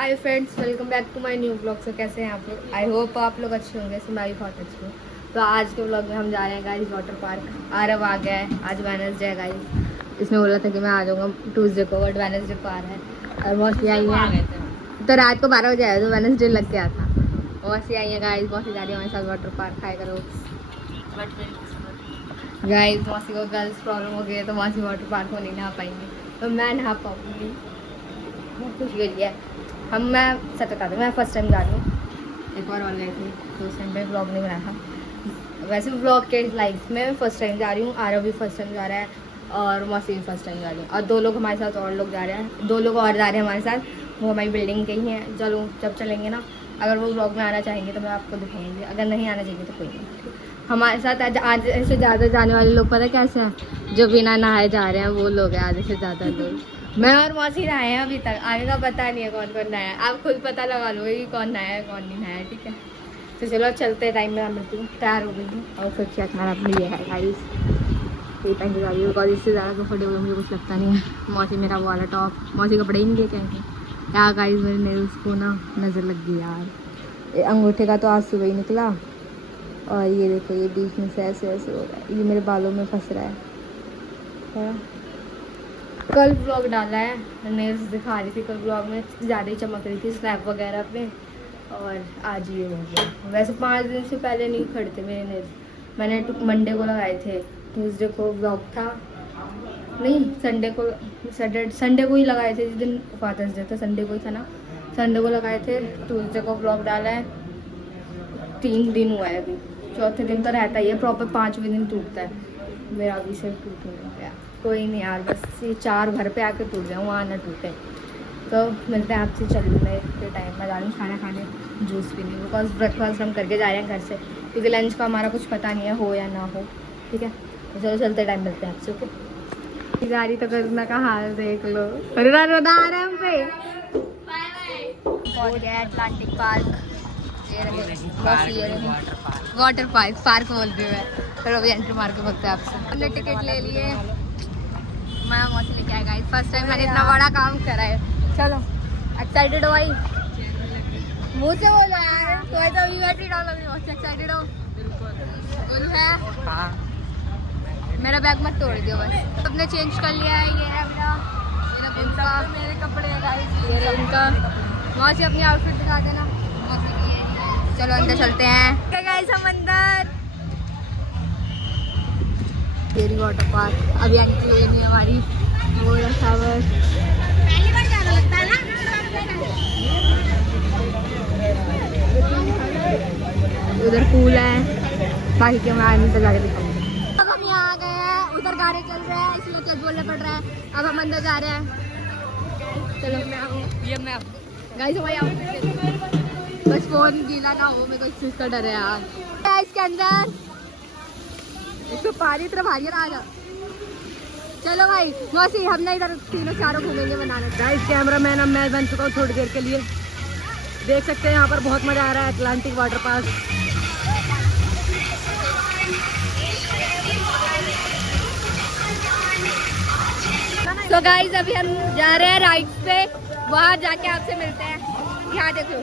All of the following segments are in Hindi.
Hi friends, welcome back to my new blog. से कैसे हैं आप लोग? आई होप आप लोग अच्छे होंगे। सो मैं भी बहुत अच्छी हूँ। तो आज के ब्लॉग में हम जा रहे हैं गाइस वाटर पार्क। आरव आ गया है, आज वेडनेसडे है गाइस। इसने बोला था कि मैं आ जाऊँगा ट्यूसडे को, बट वेडनेसडे को आ रहा है। और मौसी आई है तो रात को 12 बजे आया, तो वेडनेसडे लग गया था। मौसी आई है गाइस, मौसी जा रही है हमारे साथ वाटर पार्क। खाया करो गाइस। मौसी को गर्ल्स प्रॉब्लम हो गई है, तो मौसी वाटर पार्क में नहीं नहा पाएंगे, तो मैं नहा पाऊँगी। बहुत खुशी हो रही है। मैं सच बता दूँ, मैं फर्स्ट टाइम जा रही हूँ। एक बार और गए थे तो उस टाइम पे ब्लॉग नहीं बनाया था। वैसे ब्लॉग के लाइफ में फर्स्ट टाइम जा रही हूँ। आरव भी फर्स्ट टाइम जा रहा है और मौसी भी फर्स्ट टाइम जा रही है। और 2 लोग हमारे साथ और लोग जा रहे हैं, 2 लोग और जा रहे हैं हमारे साथ। वो हमारी बिल्डिंग के ही हैं। चलो जब चलेंगे ना, अगर वो ब्लॉग में आना चाहेंगे तो मैं आपको दिखाऊंगी, अगर नहीं आना चाहिए तो कोई नहीं। हमारे साथ आज ऐसे ज़्यादा जाने वाले लोग पता कैसे हैं, जो बिना नहाए जा रहे हैं वो लोग हैं आधे से ज़्यादा लोग। मैं और मौसी नहाए हैं अभी तक, आगे का पता नहीं है कौन कौन नहाया है। आप खुद पता लगा लो कि कौन नहाया है कौन नहीं नहाया है, ठीक है। तो चलो चलते, टाइम में मिलती हूँ। तैयार हो गई हूँ और फिर चेक मारा अपने लिए है गाइस। ये पहन के जा रही हूँ बिकॉज इससे ज़्यादा कंफर्टेबल मुझे कुछ लगता नहीं है। मौसी मेरा वो वाला टॉप, मौसी कपड़े ही नहीं लेके आएंगे यार गाइस। मेरे नेल्स को ना नज़र लग गई यार। ये अंगूठे का तो आज सुबह ही निकला, और ये देखो ये बीच में से ऐसे ऐसे हो रहा है, ये मेरे बालों में फंस रहा है। कल ब्लॉग डाला है, नेल्स दिखा रही थी कल ब्लॉग में, ज़्यादा ही चमक रही थी स्नैप वगैरह पे। और आज ये हो गया। वैसे 5 दिन से पहले नहीं खड़े थे मेरे नेल्स। मैंने मंडे को लगाए थे, ट्यूसडे को ब्लॉग था, नहीं संडे को ही लगाए थे। जिस दिन फादर्स डे था संडे को ही था ना, संडे को लगाए थे। ट्यूसडे को ब्लॉग डाला है, 3 दिन हुआ है अभी। चौथे दिन तो रहता ही है, प्रॉपर 5वें दिन टूटता है मेरा। अभी से टूट नहीं गया, कोई नहीं यार, बस ये 4 घर पे आके टूट जाए, वहाँ ना टूटे। तो मिलते हैं आपसे चलने के टाइम में। जा रही हूँ खाना खाने, जूस पीने, बिकॉज ब्रेकफास्ट हम करके जा रहे हैं घर से, क्योंकि लंच का हमारा कुछ पता नहीं है हो या ना हो, ठीक है। तो चलो चलते टाइम मिलते हैं आपसे, ओके। गाड़ी तो करना का हाल देख लो, आराम पे पहुँच गया अटलांटिक पार्क। वाटर पार्क बोल रही हूँ मैं। चलो अभी एंट्री मार के बोलते हैं आपसे। हमने टिकट ले लिए, मैं मौसी लेके आया गाइस। फर्स्ट टाइम मैंने इतना बड़ा काम करा है। चलो एक्साइटेड हो भाई? मुँह से बोलो यार, तो ऐसा भी बैटरी डाउन लग रही हो। एक्साइटेड हो? बोल है। हाँ। मेरा बैग मत तोड़ दियो बस। सबने चेंज कर लिया है, ये है मेरा मेरे कपड़े हैं गाइस, ये इनका। मौसी अपनी आउटफिट दिखा देना। चलो अंदर चलते हैं गाइस, हम अंदर। तेरी वाटर पार्क अभी एंट्री हुई नहीं हमारी। वो शावर पहली बार जाना लगता है ना। उधर पूल है, बाकी के मैं आने से जाके दिखाऊंगी। अब हम यहाँ आ गए हैं, उधर गाड़ी चल रहे हैं इसलिए कुछ बोलना पड़ रहा है। अब हम अंदर जा रहे हैं। चलो मैं गाइस हमारी आउटफिट, बस फोन गीला ना हो, मेरे को इस चीज़ का डर है यार। इसके अंदर इसको पानी तरफ भारी आ जा। चलो भाई मौसी, हमने इधर 3-4 घूमेंगे बनाने। गाइस कैमरा मैन अब मैं बन चुका हूँ थोड़ी देर के लिए। देख सकते हैं यहाँ पर बहुत मजा आ रहा है अटलांटिक वाटर पार्क। तो गाइस अभी हम जा रहे हैं राइड पे, वहाँ जाके आपसे मिलते हैं। यहाँ देखो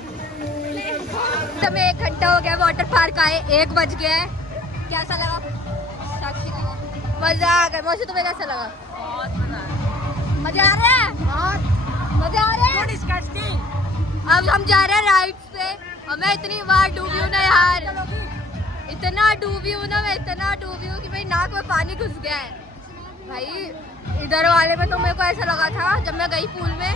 हमें 1 घंटा हो गया वाटर पार्क आए, 1 बज गया है। कैसा लगा? साक्षी लगा मजा आ गया। मौसी तुम्हें कैसा लगा? बहुत मजा आ रहा है, बहुत मजा आ रहा है। अब हम जा रहे हैं राइड्स पे, और मैं इतनी बार डूबी हूँ ना यार, इतना डूबी हूँ ना मैं, इतना डूबी हूँ कि मेरी नाक में पानी घुस गया है भाई। इधर वाले में तो मेरे को ऐसा लगा था जब मैं गई पूल में,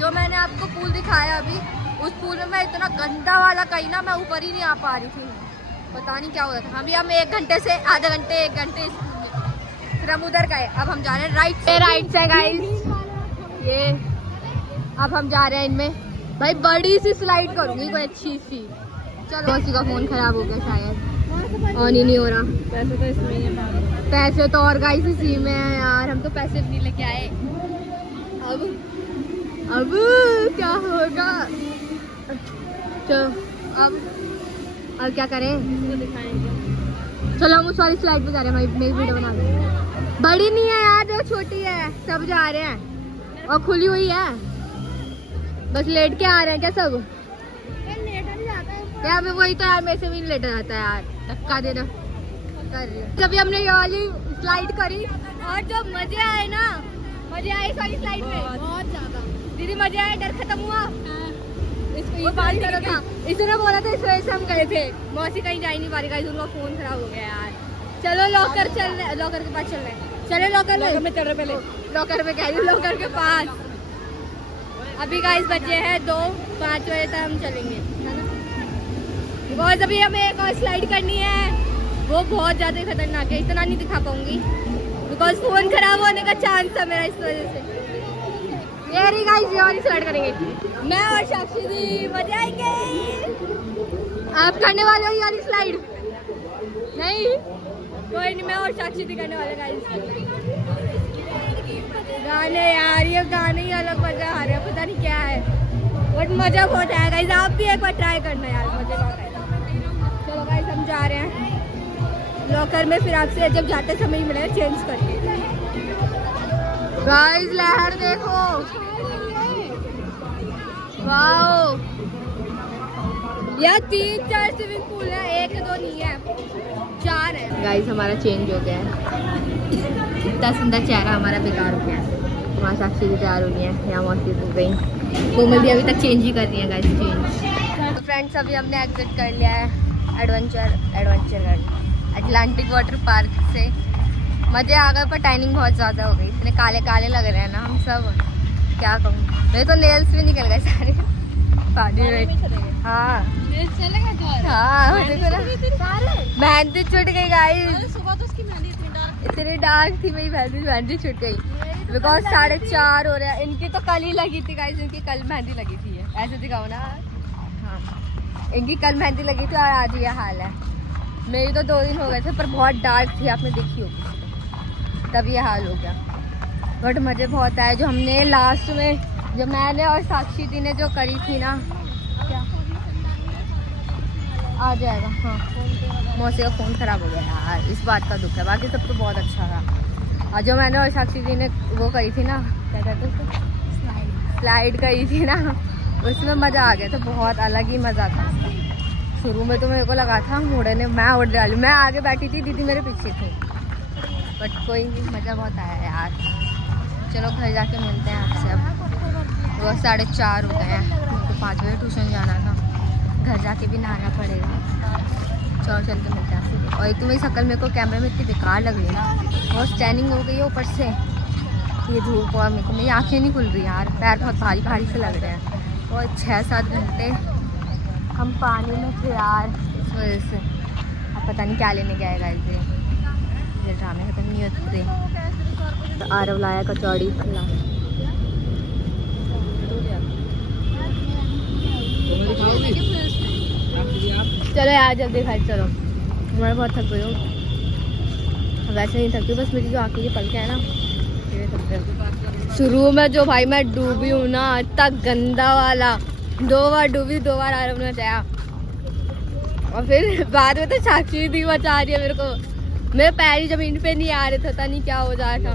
जो मैंने आपको पूल दिखाया अभी, उस पूल में मैं इतना गंदा वाला कहीं ना, मैं ऊपर ही नहीं आ पा रही थी, पता नहीं क्या हो रहा था। अभी हम 1 घंटे से आधे घंटे 1 घंटे इस पूल में, फिर हम उधर गए। अब हम जा रहे हैं राइट से गाइस। ये अब हम जा रहे हैं इनमें। भाई बड़ी सी स्लाइड करूँगी, कोई अच्छी सी। चलो मौसी का फ़ोन ख़राब हो गया शायद, ऑन ही नहीं हो रहा। पैसे तो इसमें ही है, पैसे तो और गाइस इसी में है यार, हम तो पैसे भी नहीं लेके आए। अब क्या होगा? चलो अब क्या करें? चलो हम उस वाली स्लाइड पे जा रहे हैं भाई, मेरी वीडियो बना लो। बड़ी नहीं है यार, जो छोटी है, सब जा रहे हैं और खुली हुई है। बस लेट के आ रहे हैं क्या सब? यार मैं वही तो यार, मेरे से भी लेट जाता है यार, धक्का देना कर रही हूँ। जब हमने ये वाली स्लाइड करी और जो मजे आए ना, मजे आए सारी स्लाइड में बहुत ज्यादा। दीदी मजे आए, डर खत्म हुआ। इसने बोला था इस वजह से हम गए थे। मौसी कहीं जा ही नहीं पा रही गाइस, उनका फोन खराब हो गया यार। चलो लॉकर चल रहे, लॉकर के पास चल रहे हैं। चलो लॉकर में चल रहे, पहले लॉकर में कह रही हूँ, लॉकर के पास। अभी गाइस बजे हैं 2-5 बजे तक हम चलेंगे, है ना? बिकॉज अभी हमें एक और स्लाइड करनी है, वो बहुत ज़्यादा खतरनाक है, इतना नहीं दिखा पाऊंगी बिकॉज फोन खराब होने का चांस था मेरा इस वजह से। ये रही गाइस, ये वाली स्लाइड करेंगे मैं और साक्षी दी, मजा आएंगे। आप करने वाले हो ये वाली स्लाइड? नहीं, कोई नहीं, मैं और साक्षी दी करने वाले गाइस। गाने यार, ये गाने ही अलग मजा आ रहे हैं, पता नहीं क्या है, बट मजा बहुत आया गाइस। आप भी एक बार ट्राई करना यार, मजा बहुत आएगा। चलो गाइस हम जा रहे हैं लॉकर में, फिर आपसे जब जाते समय ही मिलेगा चेंज करके। गाइस लहर देखो, वाओ। यार 3-4 स्विमिंग पूल है, 1-2 नहीं है, 4 है। गाइस हमारा चेंज हो गया है, इतना सुंदर चेहरा हमारा बेकार हो गया है। वहाँ साक्षी भी तैयार हो गई है, यहाँ मौसी हो गई, कोमल भी अभी तक चेंज ही कर रही है गाइस, चेंज। तो फ्रेंड्स अभी हमने एग्जिट कर लिया है एडवेंचर अटलांटिक वाटर पार्क से। मज़े आ गए पर टाइमिंग बहुत ज़्यादा हो गई, इतने काले काले लग रहे हैं ना हम सब, क्या कहूँ। मेरे तो नेल्स भी निकल गए सारे पानी में। हाँ हाँ देखो ना, मेहंदी छूट गई गाइस। सुबह तो उसकी मेहंदी इतनी डार्क थी, मेरी मेहंदी छूट गई बिकॉज 4:30 हो रहा है। इनकी तो कल ही लगी थी गाइस, इनकी कल मेहंदी लगी थी, ऐसे दिखाओ ना। हाँ इनकी कल मेहंदी लगी थी और आज ये हाल है। मेरी तो 2 दिन हो गए थे पर बहुत डार्क थी, आपने देखी होगी, तब ये हाल हो गया। बट मज़े बहुत आए। जो हमने लास्ट में, जो मैंने और साक्षी दी ने जो करी थी ना, क्या आ जाएगा। हाँ मौसी का फ़ोन ख़राब हो गया यार, इस बात का दुख है, बाकी सब तो बहुत अच्छा था। और जो मैंने और साक्षी दी ने वो करी थी ना, क्या कहते हैं, स्लाइड करी थी ना, उसमें मज़ा आ गया था, बहुत अलग ही मज़ा था। शुरू में तो मेरे को लगा था मुड़ने, मैं उड़ डाली, मैं आगे बैठी थी, दीदी मेरे पीछे थी, बट कोई नहीं, मज़ा बहुत आया यार। चलो घर जाके मिलते हैं आपसे। अब वो 4:30 हो गए हैं, मेरे को 5 बजे ट्यूशन जाना था, घर जाके भी नहाना पड़ेगा। चलो चल के मिलते हैं आपसे। और एक तो मेरी शक्ल मेरे को कैमरे में इतनी बेकार लग रही है ना, बहुत स्टैनिंग हो गई है ऊपर से, ये धूप, और मेरे को मेरी आँखें नहीं खुल रही यार, पैर बहुत भारी भारी से लग रहे हैं। और 6-7 घंटे हम पानी में थे यार, इस वजह से। अब पता नहीं क्या लेने गए गाइस, ये ड्रामे खत्म नहीं होते। आरव लाया कचौड़ी खिला। चलो यार जल्दी घर चलो, मैं बहुत थक गई हूँ। वैसे नहीं थकी, बस मेरी जो आँखें की पलकें है ना, ये थक गई। शुरू में जो भाई मैं डूबी हूँ ना, इतना गंदा वाला, 2 बार डूबी, 2 बार आरव ने बचाया, और फिर बाद में तो साक्षी दी बचा रही है मेरे को। मेरे पैर ही जमीन पे नहीं आ रहे थे, पता नहीं क्या हो जा रहा था।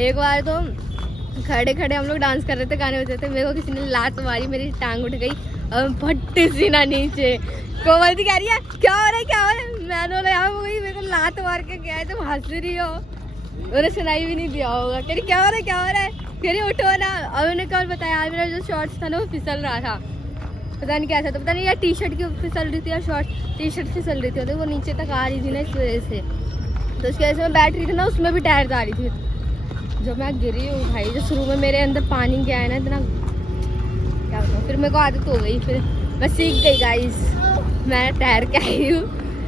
एक बार तो खड़े खड़े हम लोग डांस कर रहे थे, गाने बजते थे, मेरे को किसी ने लात मारी, मेरी टांग उठ गई और फट्टी सी ना नीचे। कोमल दी कह रही है क्या हो रहा है, क्या हो रहा है? मैंने बोला यार वही मेरे को लात मार के गया है, तुम हंस रही हो। उन्हें सुनाई भी नहीं दिया होगा, कह रही क्या हो रहा है, क्या हो रहा है, कह रही उठो ना। और मैंने कल बताया यार, मेरा जो शॉर्ट्स था ना वो फिसल रहा था, पता नहीं क्या था, तो पता नहीं यार टी-शर्ट की फिसल रही थी या शॉर्ट टी-शर्ट फिसल रही थी, तो वो नीचे तक आ रही थी ना, इस वजह से। तो उसकी वजह से मैं बैठ रही थी ना, उसमें भी टायर आ रही थी। जब मैं गिरी हूँ भाई, जो शुरू में मेरे अंदर पानी गया है ना इतना, क्या बताऊँ, फिर मेरे को आदत हो गई, फिर मैं सीख गई गाइस, मैं तैर के आई हूँ।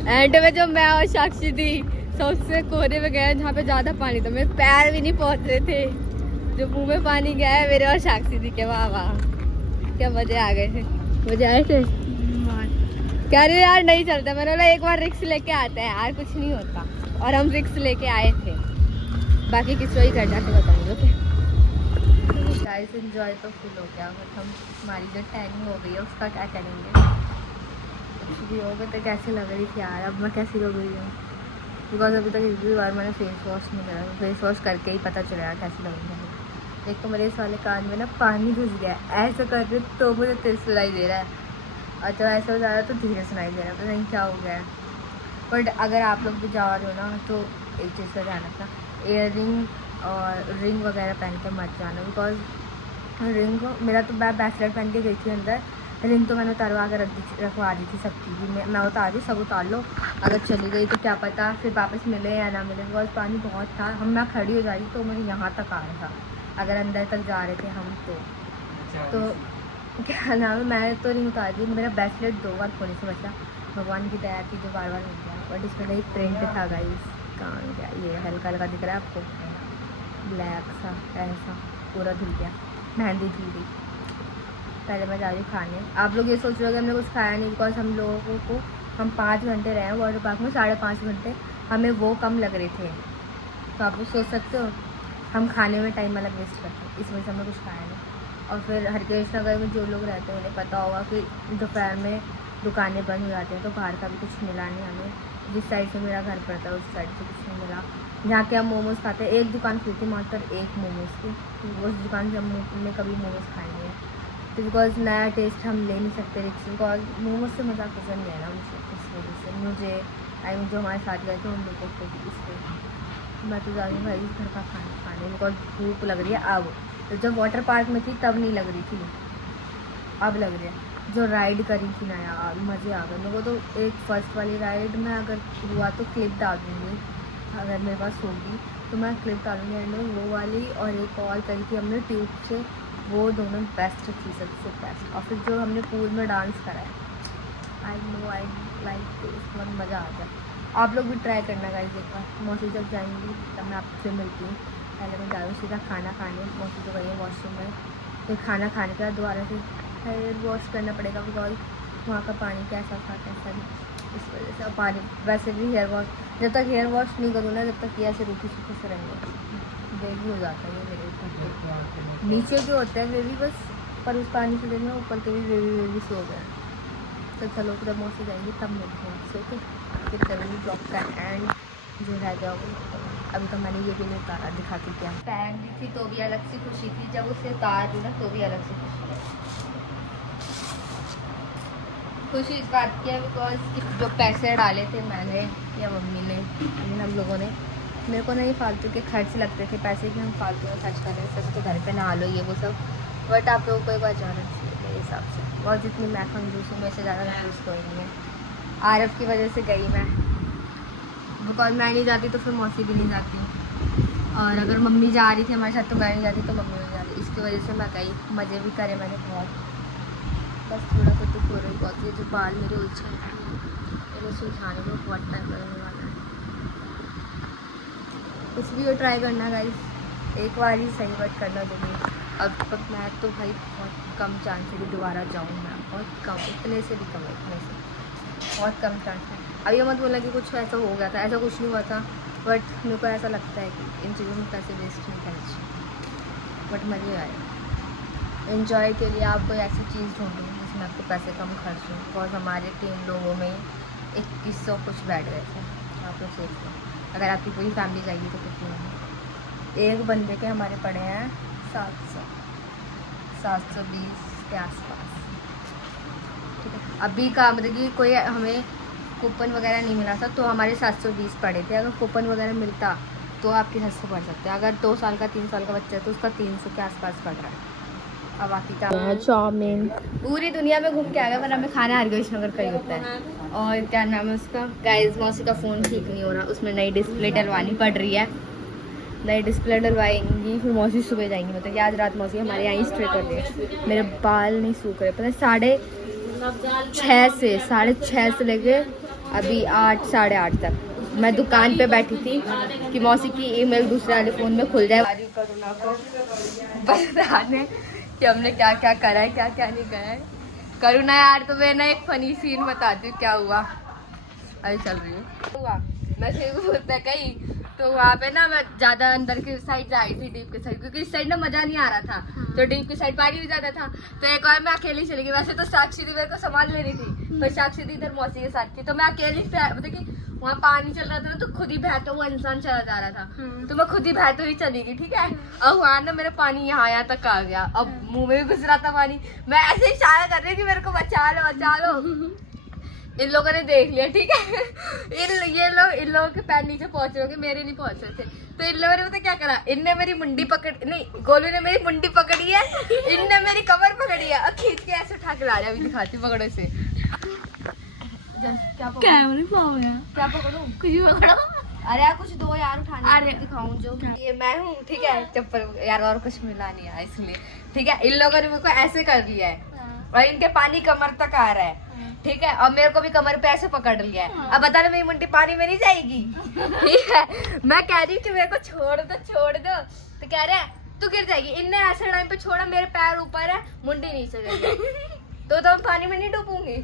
एंड में जो मैं और साक्षी थी सबसे कोने में गए जहाँ पे ज़्यादा पानी था, मेरे पैर भी नहीं पहुँच रहे थे, जो मुँह में पानी गया है मेरे और साक्षी थी के, वाह वाह क्या मज़े आ गए थे। मज़े आए थे, कह रहे यार नहीं चलता, मैंने बोला एक बार रिक्स लेके आते हैं यार, कुछ नहीं होता, और हम रिक्स लेके आए थे। बाकी किसी ही घर जाके बताएंगे। ओके गाइस, एंजॉय तो फुल हो गया, बट हम हमारी जो टैनिंग हो गई है उसका क्या करेंगे, कुछ भी होगा तो कैसे लग रही थी यार, अब मैं कैसी लग रही हूँ, बिकॉज अभी तक एक भी बार मैंने फेस वॉश नहीं करा, फेस वॉश करके ही पता चला कैसी लग रही है। एक तो मेरे इस वाले कान में ना पानी घुस गया है, ऐसा कर रही हूँ तो मुझे तेज सुनाई दे रहा है, और जब ऐसा हो जा रहा है तो धीरे सुनाई दे रहा है, पता नहीं क्या हो गया है। बट अगर आप लोग भी जा रहे हो ना तो एक चीज़ का ध्यान रखना, इयर रिंग और रिंग वगैरह पहन के मत जाना, बिकॉज रिंग को मेरा तो मैं ब्रेसलेट पहन के गई थी अंदर, रिंग तो मैंने उतारवा के रखवा दी थी सबकी भी, मैं उतार दी, सब उतार लो, अगर चली गई तो क्या पता फिर वापस मिले या ना मिले, बिकॉज पानी बहुत था, मैं खड़ी हो जा रही तो मेरे यहाँ तक आ रहा था, अगर अंदर तक जा रहे थे हम तो क्या नाम है, मैं तो रिंग उतार दी, मेरा ब्रेसलेट 2 बार खोने से बचा, भगवान की दया थी जो बार बार मिल गया, बट इसमें एक प्रिंट था गाइस, कहाँ गया ये, हल्का हल्का दिख रहा है आपको, ब्लैक सा ऐसा पूरा धुल गया, मेहंदी धुल गई। पहले मैं जा रही हूँ खाने, आप लोग ये सोच रहे हो कि हमने कुछ खाया नहीं, बिकॉज हम लोगों को हम 5 घंटे रहे हैं वाटर पार्क में, 5.5 घंटे हमें वो कम लग रहे थे, तो आप लोग सोच सकते हो हम खाने में टाइम अलग वेस्ट करते हैं, इस वजह से हमने कुछ खाया नहीं। और फिर हरकेश नगर में जो लोग रहते हैं उन्हें पता होगा कि दोपहर में दुकानें बंद हो जाती हैं, तो बाहर का भी कुछ मिला नहीं हमें, जिस साइड से मेरा घर पड़ता है उस साइड से कुछ नहीं मिला, जहाँ के हम मोमोज़ खाते हैं, एक दुकान खुली थी मात्र एक मोमोज़ की, तो उस दुकान से हमने कभी मोमोज़ खाए नहीं है, तो बिकॉज नया टेस्ट हम ले नहीं सकते रिक्स, बिकॉज मोमोज से मज़ा पसंद नहीं है ना मुझे, इस वजह से मुझे जो हमारे साथ गए थे उन लोगों को भी, इसलिए मैं तो जा रही हूँ भाई घर का खाना खाने, बिकॉज भूख लग रही है अब, तो जब वाटर पार्क में थी तब नहीं लग रही थी, अब लग रही है। जो राइड करी थी ना यार मज़े आ गए मेरे को, तो एक फर्स्ट वाली राइड में अगर हुआ तो क्लिप डाल दूँगी, अगर मेरे पास होगी तो मैं क्लिप डालूँगी एंड में, वो वाली और एक और करी थी हमने ट्यूब से, वो दोनों बेस्ट थी सबसे बेस्ट। और फिर जो हमने पूल में डांस करा है, आई नो आई लाइक तो उसमें मज़ा आ गया, आप लोग भी ट्राई करना गाइस एक बार। मौसी जब जाएंगी तब मैं आपसे मिलती हूँ, पहले मैं जा रही हूँ सीधा खाना खाने, मौसी तो गई है वॉशरूम में, फिर खाना खाने के बाद दोबारा से हेयर वॉश करना पड़ेगा, बिकॉज वहाँ का पानी कैसा था कैसा नहीं, इस वजह से पानी, वैसे भी हेयर वॉश जब तक हेयर वॉश नहीं करूँ ना तब तक ये ऐसे रूखे सूखे से रहेंगे, बेबी हो जाता है ये मेरे ऊपर, नीचे जो होते हैं बेबी बस, पर उस पानी से देखना ऊपर के भी बेबी सो गए। तो चलो जब मौसी जाएंगी तब मिलते हैं आपसे, ओके, फिर करेंगे ब्लॉग का एंड, जो रह गया वो अभी तो मैंने ये भी नहीं उतारा, दिखाती क्या पहन ली थी तो भी अलग सी खुशी थी, जब उसे उतार दी ना तो भी अलग सी खुशी इस बात की है बिकॉज जो पैसे डाले थे मैंने या मम्मी ने, हम लोगों ने, मेरे को नहीं फालतू के खर्च लगते थे पैसे कि हम फालतू में खर्च कर रहे हैं, तो घर पे नहा लो ये वो सब, बट आप लोगों को एक बार जाना चाहिए मेरे हिसाब से, और जितनी मैं कंजूस हूँ मेरे से ज़्यादा कंजूस कोई नहीं है। आरफ की वजह से गई मैं, बिकॉज मैं नहीं जाती तो फिर मौसी भी नहीं जाती, और अगर मम्मी जा रही थी हमारे साथ तो मैं नहीं जाती तो मम्मी नहीं जाती, इसकी वजह से मैं गई, मज़े भी करे मैंने बहुत, बस थोड़ा सा दुख हो रही बहुत, ये जो बाल मेरे उलझे मेरे सुलझाने में बहुत टाइम लगने वाला है, इसलिए ट्राई करना गाइस, एक बार ही सही बात करना जरूर। अब तक मैं तो भाई बहुत कम चांस है कि दोबारा जाऊँ, मैं बहुत कम, इतने से भी कम है, इतने से बहुत कम चांस है। अब ये मत बोला कि कुछ ऐसा हो गया था, ऐसा कुछ नहीं हुआ था, बट मेरे को ऐसा लगता है कि इन चीज़ों में पैसे वेस्ट नहीं करना चाहिए, बट मज़े आए। एंजॉय के लिए आप कोई ऐसी चीज़ ढूंढो जिसमें आपको पैसे कम खर्च हों, बिकॉज हमारे 3 लोगों में 2100 कुछ बैठ गए थे, आप लोग सोच लो अगर आपकी पूरी फैमिली जाएगी तो कितनी होगी, एक बंदे के हमारे पड़े हैं 720 के आसपास, ठीक है। अभी का मतलब कि कोई हमें कूपन वगैरह नहीं मिला था तो हमारे 720 पड़े थे, अगर कूपन वगैरह मिलता तो आपके 700 पड़ सकते हैं, अगर 2 साल का 3 साल का बच्चा है तो उसका 300 के आसपास पड़ रहा है। अब बाकी का चाउमीन पूरी दुनिया में घूम के आ गया, पर हमें खाना हरगोश नगर का ही होता है। और क्या नाम है उसका, गाइस मौसी का फ़ोन ठीक नहीं हो रहा, उसमें नई डिस्प्ले डलवानी पड़ रही है, नई डिस्प्ले डलवाएंगी, फिर मौसी सुबह जाएंगी, मतलब कि आज रात मौसी हमारे यहाँ स्ट्रे कर रही है। मेरे बाल नहीं सूख रहे, पता है 6:30 से लेके अभी 8 साढ़े 8 तक मैं दुकान पे बैठी थी कि मौसी की ईमेल दूसरे वाले फ़ोन में खुल जाए, करुणा को बताने कि हमने क्या क्या करा है क्या क्या नहीं करा है। करुणा यार तो मैं ना एक फनी सीन बताती हूँ क्या हुआ, अभी चल रही हूँ हुआ मैं से कहीं तो वहाँ पे ना मैं ज़्यादा अंदर की साइड जा रही थी, डीप की साइड, क्योंकि इस साइड ना मज़ा नहीं आ रहा था, तो डीप की साइड पानी भी ज़्यादा था, तो एक बार मैं अकेली चली गई। वैसे तो साक्षी दी मेरे को सामान ले रही थी, पर साक्षी दी इधर मौसी के साथ थी, तो मैं अकेली मतलब कि वहाँ पानी चल रहा था ना, तो खुद ही बहता वो इंसान चला जा रहा था, तो मैं खुद ही बहते हुई चली गई, ठीक है। अब वहाँ ना मेरा पानी यहाँ तक आ गया, अब मुंह में भी घुस रहा था पानी, मैं ऐसे इशारा कर रही हूँ कि मेरे को बचा लो बचा लो। इन लोगों ने देख लिया, ठीक है। इन लोगों के पैर नीचे पहुंच रहे थे, मेरे नहीं पहुंच रहे थे, तो इन लोगों ने पता क्या करा, इनने मेरी मुंडी पकड़, नहीं गोलू ने मेरी मुंडी पकड़ी है, इनने मेरी कमर पकड़ी है, और खींच के ऐसे उठा के ला रहे, अभी दिखाती पकड़ो से। क्या पकड़ूं? कुछ भी पकड़ो। अरे यार कुछ दो यार उठाने, अरे दिखाऊं जो ये मैं हूँ, ठीक है। चप्पल यार और कुछ मिला नहीं है इसलिए, ठीक है। इन लोगों ने मेरे को ऐसे कर लिया है और इनके पानी कमर तक आ रहा है, ठीक है। और मेरे को भी कमर पे ऐसे पकड़ लिया है। अब बता रहे मेरी मुंडी पानी में नहीं जाएगी, ठीक है। मैं कह रही हूँ कि मेरे को छोड़ दो, तो कह रहे हैं तू गिर जाएगी। इनने ऐसे टाइम पे छोड़ा, मेरे पैर ऊपर है, मुंडी नीचे गई, तो मैं पानी में नहीं डूबूंगी।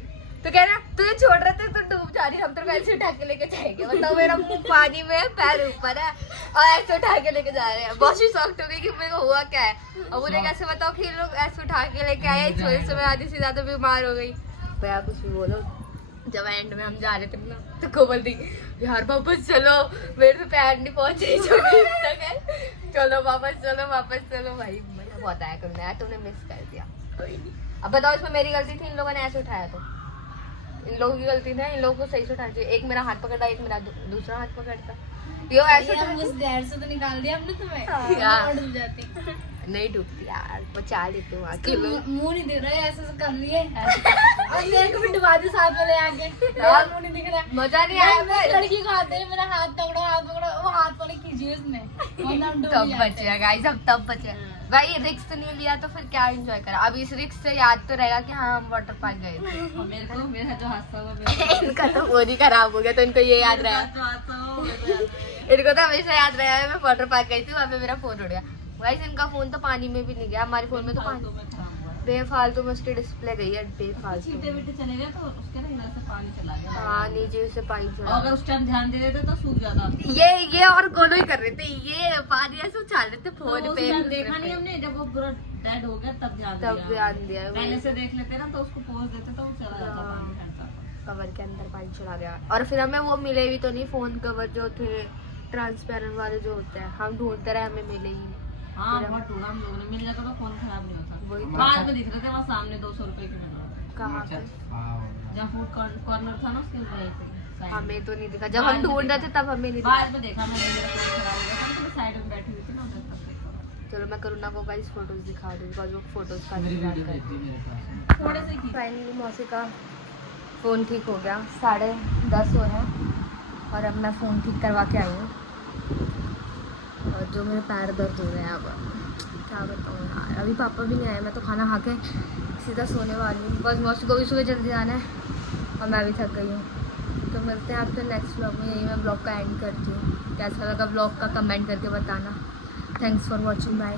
तो कह रहा तुझे छोड़ रहे थे तो डूब जा रही, हम तो ऐसे उठा के लेके जाएंगे। मतलब मेरा मुंह पानी में है, पैर ऊपर है, और ऐसे उठा के लेके जा रहे हैं। बहुत ही शॉक्ड हो गई कि मेरे को हुआ क्या है। और बोले कैसे बताओ कि लोग ऐसे उठा के लेके आए, इस वजह से मैं आधी से ज्यादा बीमार हो गई। भैया कुछ भी बोलो। जब एंड में हम जा रहे थे ना, तो को बोल दी यार वापस चलो, मेरे तो पैर नहीं पहुंचे जो तक है, चलो वापस चलो। भाई मैं बहुत आया करना यार, तुमने मिस कर दिया, कोई नहीं। अब बताओ इसमें मेरी गलती थी, इन लोगों ने ऐसे उठाया, तो इन लोगों की गलती है, इन लोगों को सही से उठाना चाहिए। एक मेरा हाथ पकड़ा, एक मेरा दूसरा हाथ पकड़ता, यो ऐसे उस देर से तो निकाल दिया हमने तुम्हें। यार डूब जाती, नहीं डूबती यार, बचा लेती हूँ आके। मुंह नहीं दिख रहा है, ऐसे कर लिए और मेरे को भी डुबा दी साथ वाले आके, मुंह नहीं दिख रहा है। मजा नहीं आया। मैं लड़की को आते हैं मेरा हाथ पकड़ो, वो हाथ वाले खींचिए उसमें, तब बचे गाइस, अब तब बचे भाई। रिक्स नहीं लिया तो फिर क्या एंजॉय करा। अब इस रिक्स से याद तो रहेगा कि हाँ हम वाटर पार्क गए थे। मेरा जो हादसा हुआ इनका तो फोन ही खराब हो गया, तो इनको ये याद रहा, इनको तो हमेशा याद रहा है मैं वाटर पार्क गई थी, वहाँ पे मेरा फोन उड़ गया। गाइस इनका फोन तो पानी में भी नहीं गया, हमारे फोन में तो पानी बेफालतू में उसकी डिस्प्ले गई है, बेफालतू चले गए तो उसके ना इधर से पानी चला गया। हाँ नीचे से पानी चला, अगर उस टाइम ध्यान दे देते तो सूख जाता। ये और गोलो ही कर रहे थे, ये पानी ऐसे उछाल रहे थे फोन पे। देखा नहीं हमने, जब वो पूरा डेड हो गया तब ध्यान दिया। पहले से देख लेते ना तो उसको पोज देते तो वो चला जाता पानी, कवर के अंदर पानी चला गया। और फिर हमें वो मिले भी तो नहीं, फोन कवर जो थे ट्रांसपेरेंट वाले जो होते हैं, हम ढूंढते रहे, हमें मिले ही नहीं। हाँ बहुत ढूंढा हम लोगों ने, मिल जाता तो फोन खराब नहीं होता। बाद में दिख रहे थे वहाँ सामने 200 रुपए की मिल रहा। कहाँ पे? जहाँ फूड कॉर्नर था ना उसके वहीं पे। हमें तो नहीं दिखा, जब हम ढूंढ रहे थे तब हमें नहीं बाद में देखा मैंने, मेरा फोन खराब हो गया था तो साइड में बैठी हुई थी ना, उधर तक देखा। चलो मैं करुणा को गाइस फोटोज दिखा दूँ, बिकॉज वो फोटोज का थोड़े से फाइनली मौसी का फ़ोन ठीक हो गया, 10:30 हो रहे हैं और अब मैं फ़ोन ठीक करवा के आई हूँ। और जो मेरे पैर दर्द हो रहे हैं, अब क्या बताऊँ यार। अभी पापा भी नहीं आए, मैं तो खाना खा के सीधा सोने वाली हूँ, बस मौसी को भी सुबह जल्दी जाना है और मैं भी थक गई हूँ। तो मिलते हैं आपसे नेक्स्ट व्लॉग में। यही मैं ब्लॉग का एंड करती हूँ। कैसा लगा ब्लॉग का कमेंट करके बताना। Thanks for watching, bye.